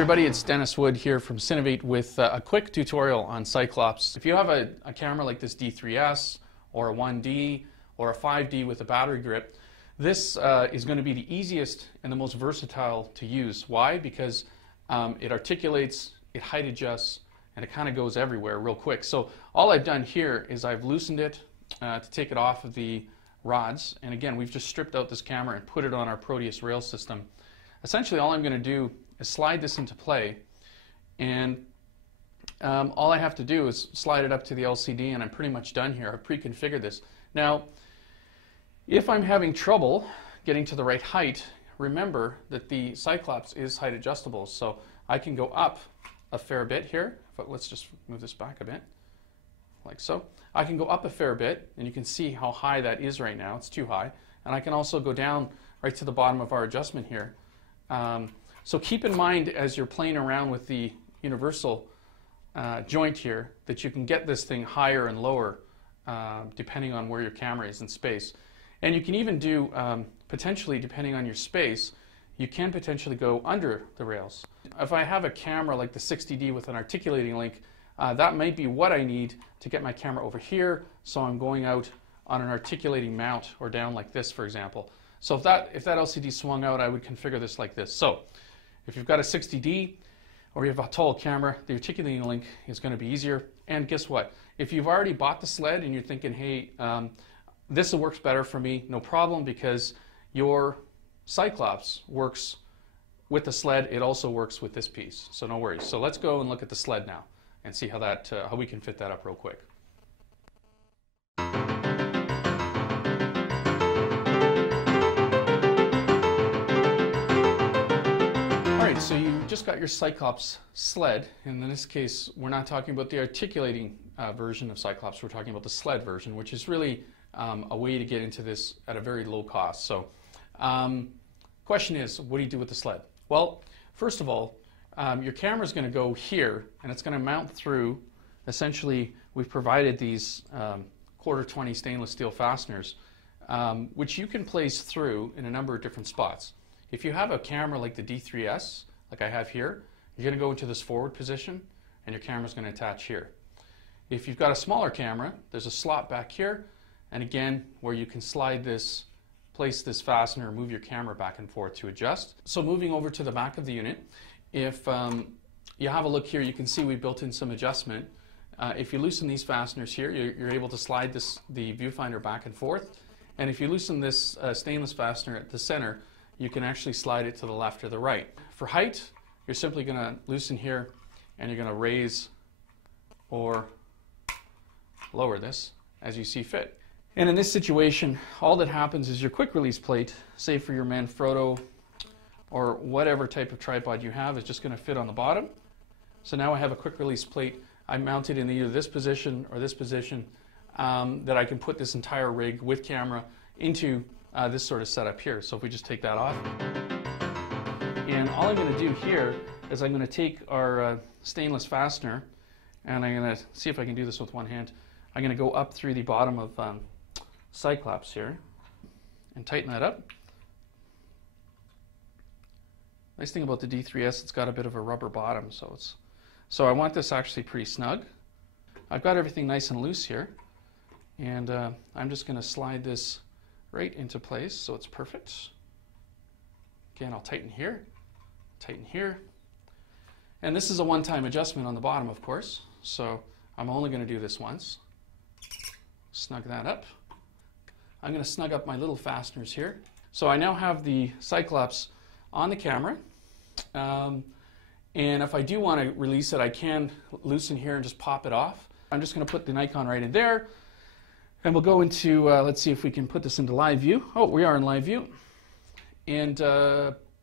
everybody, it's Dennis Wood here from Cinovate with a quick tutorial on Cyclops. If you have a camera like this D3S or a 1D or a 5D with a battery grip, this is going to be the easiest and the most versatile to use. Why? Because it articulates, it height adjusts, and it kind of goes everywhere real quick. So all I've done here is I've loosened it to take it off of the rods, and again we've just stripped out this camera and put it on our Proteus rail system. Essentially all I'm going to do is slide this into play, and all I have to do is slide it up to the LCD and I'm pretty much done here. I've pre-configured this. Now if I'm having trouble getting to the right height, remember that the Cyclops is height adjustable, so I can go up a fair bit here. But let's just move this back a bit, like so. I can go up a fair bit, and you can see how high that is right now. It's too high. And I can also go down right to the bottom of our adjustment here. So keep in mind as you're playing around with the universal joint here that you can get this thing higher and lower depending on where your camera is in space. And you can even do, potentially depending on your space, you can potentially go under the rails. If I have a camera like the 60D with an articulating link, that might be what I need to get my camera over here, so I'm going out on an articulating mount or down like this, for example. So if that LCD swung out, I would configure this like this. So if you've got a 60D or you have a tall camera, the articulating link is going to be easier. And guess what? If you've already bought the sled and you're thinking, hey, this works better for me, no problem, because your Cyclops works with the sled. It also works with this piece, so no worries. So let's go and look at the sled now and see how we can fit that up real quick. Alright, so you just got your Cyclops sled, and in this case we're not talking about the articulating version of Cyclops, we're talking about the sled version, which is really a way to get into this at a very low cost. So question is, what do you do with the sled? Well, first of all, your camera is going to go here, and it's going to mount through. Essentially, we've provided these quarter 20 stainless steel fasteners, which you can place through in a number of different spots. If you have a camera like the D3S, like I have here, you're going to go into this forward position, and your camera is going to attach here. If you've got a smaller camera, there's a slot back here, and again, where you can slide this, place this fastener, move your camera back and forth to adjust. So moving over to the back of the unit, if you have a look here, you can see we built in some adjustment. If you loosen these fasteners here, you're able to slide the viewfinder back and forth. And if you loosen this stainless fastener at the center, you can actually slide it to the left or the right. For height, you're simply going to loosen here, and you're going to raise or lower this as you see fit. And in this situation, all that happens is your quick release plate, say for your Manfrotto or whatever type of tripod you have, is just going to fit on the bottom. So now I have a quick release plate. I mounted in either this position or this position that I can put this entire rig with camera into this sort of setup here. So if we just take that off. And all I'm going to do here is I'm going to take our stainless fastener, and I'm going to see if I can do this with one hand. I'm going to go up through the bottom of Cyclops here and tighten that up. Nice thing about the D3S, it's got a bit of a rubber bottom, so I want this actually pretty snug. I've got everything nice and loose here, and I'm just going to slide this right into place so it's perfect. Again, I'll tighten here, and this is a one-time adjustment on the bottom, of course, so I'm only going to do this once. Snug that up. I'm going to snug up my little fasteners here. So I now have the Cyclops on the camera, and if I do want to release it, I can loosen here and just pop it off. I'm just going to put the Nikon right in there, and we'll go into, let's see if we can put this into live view. Oh, we are in live view. And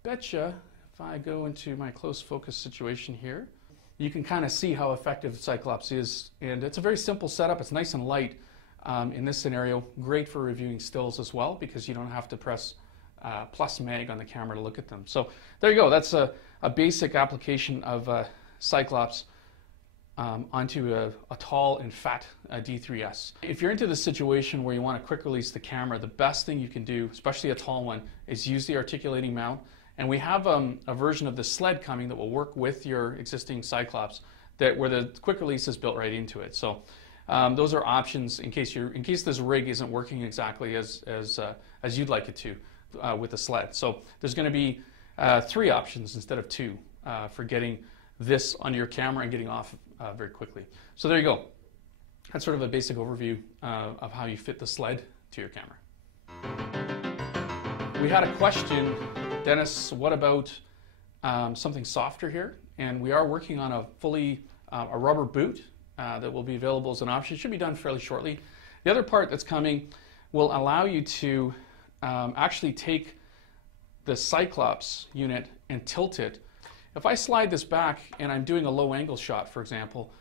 betcha, if I go into my close focus situation here, you can kind of see how effective Cyclops is. And it's a very simple setup. It's nice and light in this scenario. Great for reviewing stills as well, because you don't have to press plus mag on the camera to look at them. So there you go. That's a basic application of Cyclops onto a tall and fat D3S. If you're into the situation where you want to quick release the camera, the best thing you can do, especially a tall one, is use the articulating mount And we have a version of the sled coming that will work with your existing Cyclops, where the quick release is built right into it. So those are options in case this rig isn't working exactly as you'd like it to with the sled. So there's going to be 3 options instead of 2 for getting this on your camera and getting off very quickly. So there you go. That's sort of a basic overview of how you fit the sled to your camera. We had a question, Dennis, what about something softer here? And we are working on a rubber boot that will be available as an option. It should be done fairly shortly. The other part that's coming will allow you to actually take the Cyclops unit and tilt it. If I slide this back and I'm doing a low angle shot, for example,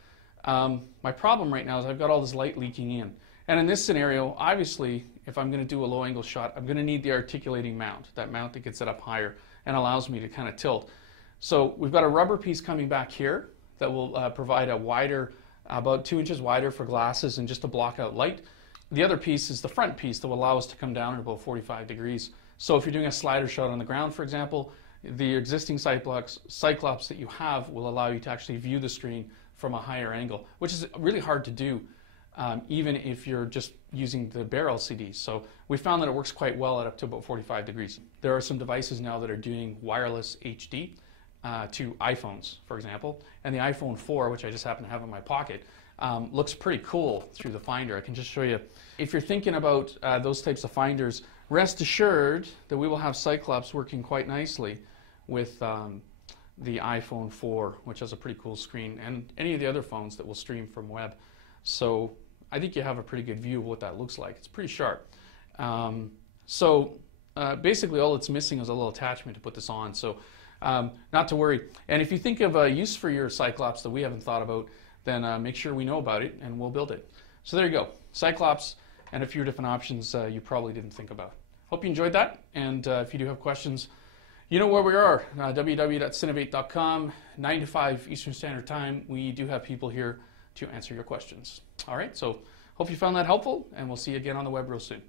my problem right now is I've got all this light leaking in. And in this scenario, obviously, if I'm going to do a low angle shot, I'm going to need the articulating mount, that mount that gets it up higher and allows me to kind of tilt. So we've got a rubber piece coming back here that will provide a wider, about 2 inches wider for glasses and just to block out light. The other piece is the front piece that will allow us to come down at about 45 degrees. So if you're doing a slider shot on the ground, for example, the existing Cyclops that you have will allow you to actually view the screen from a higher angle, which is really hard to do even if you're just using the bare LCD. So we found that it works quite well at up to about 45 degrees. There are some devices now that are doing wireless HD to iPhones, for example, and the iPhone 4, which I just happen to have in my pocket, looks pretty cool through the Finder. I can just show you. If you're thinking about those types of finders, rest assured that we will have Cyclops working quite nicely with the iPhone 4, which has a pretty cool screen, and any of the other phones that will stream from web. So I think you have a pretty good view of what that looks like. It's pretty sharp. Basically all it's missing is a little attachment to put this on. So not to worry. And if you think of a use for your Cyclops that we haven't thought about, then make sure we know about it and we'll build it. So there you go. Cyclops and a few different options you probably didn't think about. Hope you enjoyed that. And if you do have questions, you know where we are, www.cinovate.com, 9 to 5 Eastern Standard Time. We do have people here to answer your questions. All right, so hope you found that helpful, and we'll see you again on the web real soon.